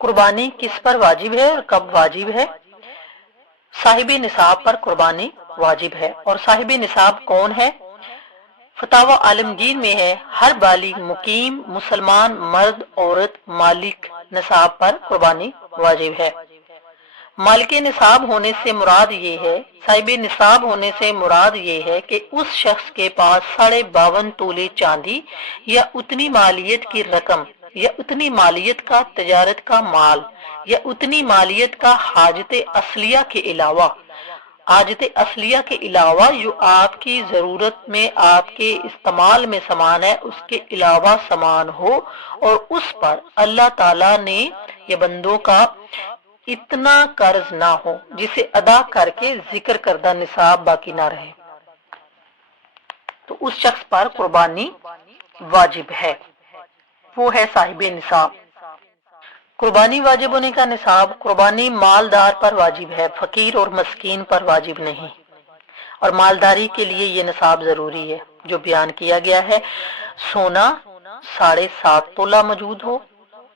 कुर्बानी किस पर वाजिब है और कब वाजिब है? साहिब निसाब पर कुर्बानी वाजिब है। और साहिब निसाब कौन है? फतावा आलमगीर में है, हर बालिग मुकीम मुसलमान मर्द औरत मालिक निसाब पर कुर्बानी वाजिब है। मालिक निसाब होने से मुराद ये है, साहिब निसाब होने से मुराद ये है कि उस शख्स के पास 52.5 तोले चांदी या उतनी मालियत की रकम या उतनी मालियत का तजारत का माल या उतनी मालियत का हाजत असलिया के अलावा जो आपकी जरूरत में आपके इस्तेमाल में सामान है उसके अलावा सामान हो और उस पर अल्लाह ताला ने ये बंदों का इतना कर्ज ना हो जिसे अदा करके जिक्र करदा निसाब बाकी ना रहे, तो उस शख्स पर कुर्बानी वाजिब है, वो है साहिब निसाब। कुर्बानी वाजिब होने का निसाब, कुर्बानी मालदार पर वाजिब है, फकीर और मस्कीन पर वाजिब नहीं। और मालदारी के लिए ये निसाब जरूरी है जो बयान किया गया है। सोना 7.5 तोला मौजूद हो,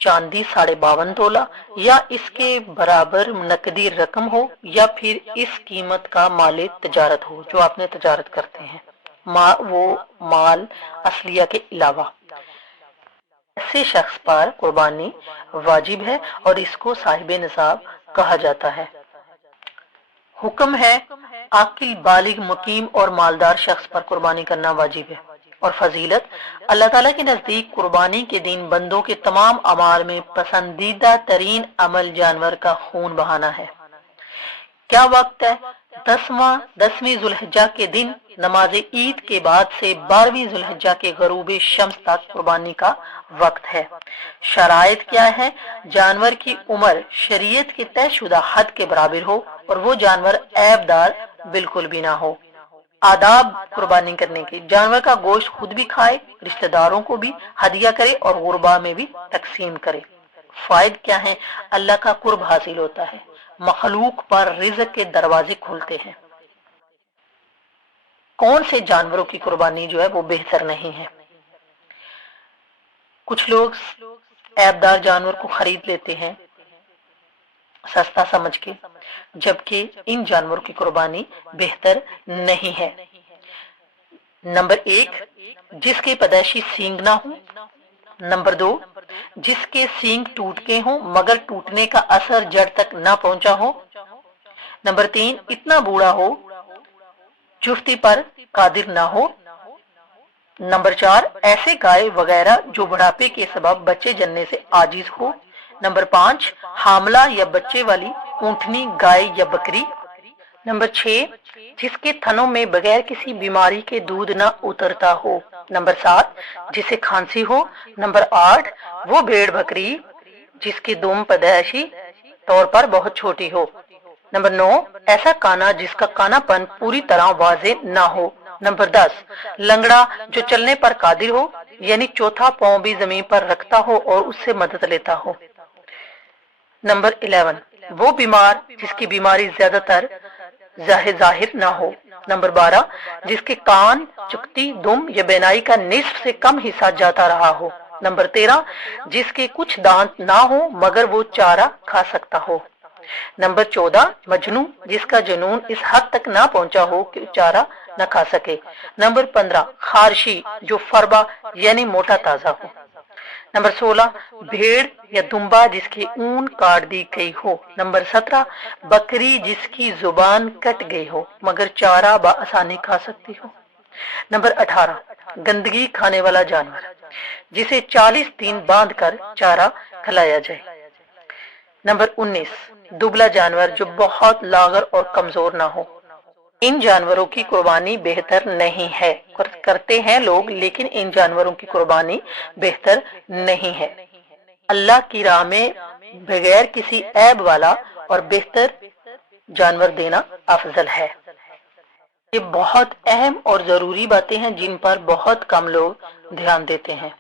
चांदी 52.5 तोला या इसके बराबर नकदी रकम हो या फिर इस कीमत का माल तजारत हो जो आपने तजारत करते हैं, वो माल असलिया के अलावा, ऐसे शख्स पर कुर्बानी वाजिब है और इसको साहिब निसाब कहा जाता है। हुक्म है आकिल बालिग मुकीम और मालदार शख्स पर कुर्बानी करना वाजिब है। और फजीलत, अल्लाह ताला के नजदीक कुर्बानी के दिन बंदों के तमाम अमाल में पसंदीदा तरीन अमल जानवर का खून बहाना है। क्या वक्त है? 10वीं जुल्हिज्जा के दिन नमाज ईद के बाद से 12वीं जुल्हिज्जा के गरूब शम्स तक कुर्बानी का वक्त है। शराइत क्या है? जानवर की उम्र शरीयत के तयशुदा हद के बराबर हो और वो जानवर ऐबदार बिल्कुल भी ना हो। आदाब कुर्बानी करने के, जानवर का गोश्त खुद भी खाए, रिश्तेदारों को भी हदिया करे और गुरबा में भी तकसीम करे। फायद क्या है? अल्लाह का कुर्ब हासिल होता है, मखलूक पर रिज़्क के दरवाजे खुलते हैं। कौन से जानवरों की कुर्बानी जो है वो बेहतर नहीं है? कुछ लोग ऐबदार जानवर को खरीद लेते हैं सस्ता समझ के, जबकि इन जानवरों की कुर्बानी बेहतर नहीं है। नंबर 1, जिसके पैदाइशी सींग ना हो। नंबर 2, जिसके सींग टूट के हों मगर टूटने का असर जड़ तक ना पहुंचा हो। नंबर 3, इतना बूढ़ा हो चुफ्ती पर कादिर ना हो। नंबर 4, ऐसे गाय वगैरह जो बुढ़ापे के सबब बच्चे जनने से आजिज हो। नंबर 5, हामला या बच्चे वाली ऊंटनी गाय या बकरी। नंबर 6, जिसके थनों में बगैर किसी बीमारी के दूध न उतरता हो। नंबर 7, जिसे खांसी हो। नंबर 8, वो भेड़ बकरी जिसकी दुम पैदाइशी तौर पर बहुत छोटी हो। नंबर 9, ऐसा काना जिसका कानापन पूरी तरह वाजे ना हो। नंबर 10, लंगड़ा जो चलने पर कादिर हो, यानी चौथा पांव भी जमीन पर रखता हो और उससे मदद लेता हो। नंबर 11, वो बीमार जिसकी बीमारी ज्यादातर जाहिर ना हो। नंबर 12, जिसके कान, चुकती, दुम या बेनाई का निस्फ से कम हिस्सा जाता रहा हो। नंबर 13, जिसके कुछ दांत ना हो मगर वो चारा खा सकता हो। नंबर 14, मजनू जिसका जुनून इस हद तक ना पहुंचा हो कि चारा न खा सके। नंबर 15, खारशी जो फरबा यानी मोटा ताजा हो। नंबर 16, भेड़ या दुम्बा जिसकी ऊन काट दी गई हो। नंबर 17, बकरी जिसकी जुबान कट गई हो मगर चारा बआसानी खा सकती हो। नंबर 18, गंदगी खाने वाला जानवर जिसे 40 दिन बांध कर चारा खिलाया जाए। नंबर 19, दुबला जानवर जो बहुत लागर और कमजोर ना हो। इन जानवरों की कुर्बानी बेहतर नहीं है, करते हैं लोग लेकिन इन जानवरों की कुर्बानी बेहतर नहीं है। अल्लाह की राह में बगैर किसी ऐब वाला और बेहतर जानवर देना अफजल है। ये बहुत अहम और जरूरी बातें हैं जिन पर बहुत कम लोग ध्यान देते हैं।